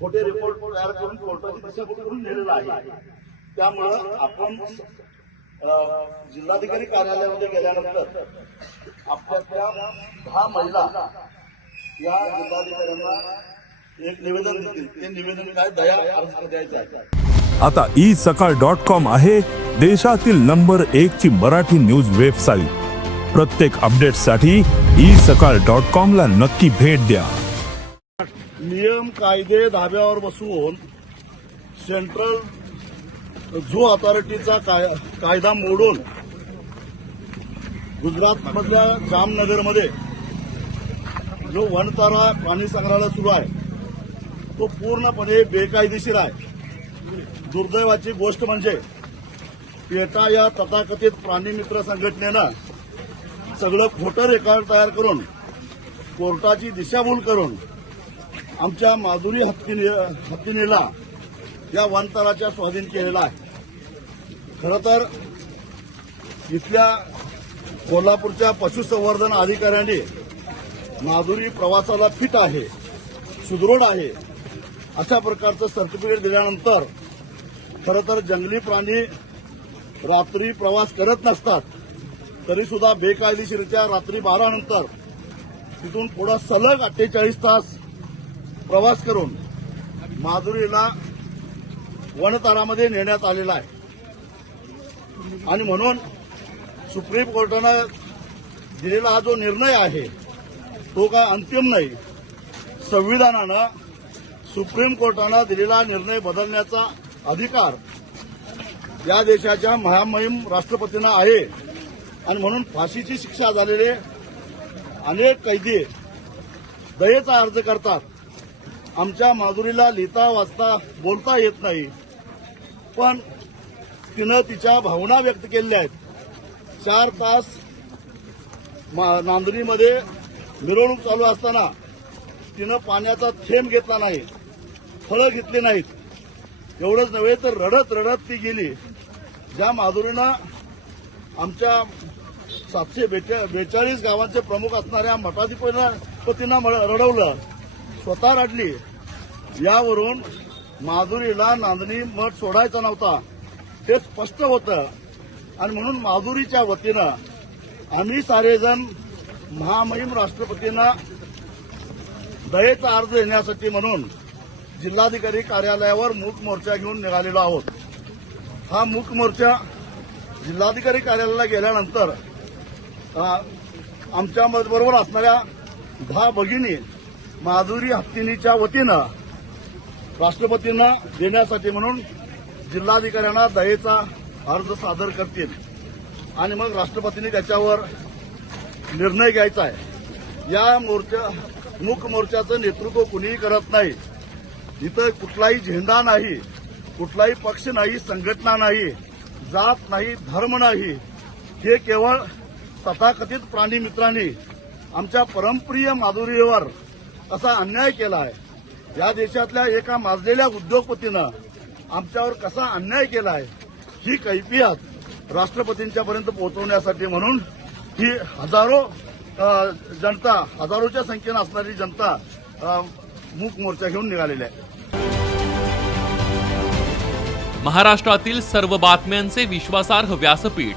खोटे रिपोर्ट तयार करून कोर्टाची दिशा करून नेलेला आहे. त्यामुळं आपण जिल्हाधिकारी कार्यालयामध्ये गेल्यानंतर आपल्यातल्या दहा महिला या जिल्हाधिकाऱ्यांना एक निवेदन देतील. ते निवेदन काय दया अर्ज द्यायचे आहे. आता ई सकाळ डॉट कॉम आहे देशातील नंबर एक ची मराठी न्यूज वेबसाईट प्रत्येक अपडेटसाठी ई सकाळ डॉट कॉम ला नक्की भेट द्या. नियम कायदे धाब्यावर बसवून सेंट्रल झू अथॉरिटीचा काय- कायदा मोडून गुजरातमधल्या जामनगरमध्ये जो वनतारा प्राणी संग्रहालय सुरू आहे तो पूर्णपणे बेकायदेशीर आहे. दुर्दैवाची गोष्ट म्हणजे पेटा या तथाकथित प्राणी मित्र संघटनेनं सगळं खोटं रेकॉर्ड तयार करून कोर्टाची दिशाभूल करून आमच्या माधुरी हत्तीने हत्तीनेला या वनतराच्या स्वाधीन केलेला आहे. खरं तर इथल्या कोल्हापूरच्या पशुसंवर्धन अधिकाऱ्यांनी माधुरी प्रवासाला फिट आहे सुदृढ आहे अशा प्रकारचं सर्टिफिकेट दिल्यानंतर खरं तर जंगली प्राणी रात्री प्रवास करत नसतात तरीसुद्धा बेकायदेशीरित्या रात्री बारानंतर तिथून पुढं सलग अठ्ठेचाळीस तास प्रवास करून माधुरीला वनतारामध्ये नेण्यात आलेला आहे. आणि म्हणून सुप्रीम कोर्टानं दिलेला हा जो निर्णय आहे तो काय अंतिम नाही. संविधानानं सुप्रीम कोर्टानं दिलेला निर्णय बदलण्याचा अधिकार या देशाच्या महामहिम राष्ट्रपतींना आहे. आणि म्हणून फाशीची शिक्षा झालेले अनेक कैदी दयेचा अर्ज करतात. आमच्या माधुरीला लिहिता वाचता बोलता येत नाही. पण तिनं तिच्या भावना व्यक्त केलेल्या आहेत. चार तास मा- नांदणीमध्ये मिरवणूक चालू असताना तिनं पाण्याचा थेंब घेतला नाही फळं घेतली नाहीत. एवढंच नव्हे तर रडत रडत ती गेली. ज्या माधुरीनं आमच्या सातशे बेचा बेचाळीस गावांचे प्रमुख असणाऱ्या मठाधिपतींना रडवलं. स्वतः रडली. यावरून माधुरीला नांदणी मठ सोडायचा नव्हता. ते स्पष्ट होतं. आणि म्हणून माधुरीच्या वतीनं आम्ही सारेजण महामहिम राष्ट्रपतींना दयेचा अर्ज देण्यासाठी म्हणून जिल्हाधिकारी कार्यालयावर मूक मोर्चा घेऊन निघालेलो आहोत. हा मूक मोर्चा जिल्हाधिकारी कार्यालयाला गेल्यानंतर आमच्या बरोबर असणाऱ्या दहा भगिनी माधुरी हत्तीनीच्या वतीनं राष्ट्रपतींना देण्यासाठी म्हणून जिल्हाधिकाऱ्यांना दयेचा अर्ज सादर करतील. आणि मग राष्ट्रपतींनी त्याच्यावर निर्णय घ्यायचा आहे. या मोर्चा मूक मोर्चाचं नेतृत्व कुणीही करत नाही. इथं कुठलाही झेंडा नाही कुठलाही पक्ष नाही संघटना नाही जात नाही धर्म नाही. हे केवळ तथाकथित प्राणी मित्रांनी आमच्या परमप्रिय माधुरीवर असा अन्याय केला आहे या देशातल्या एका माजलेल्या उद्योगपतीनं आमच्यावर कसा अन्याय केला आहे ही कैफियत राष्ट्रपतींच्या पर्यंत पोहोचवण्यासाठी म्हणून ही हजारो जनता हजारोच्या संख्येनं असणारी जनता मूक मोर्चा घेऊन निघालेली आहे. महाराष्ट्रातील सर्व बातम्यांचे विश्वासार्ह व्यासपीठ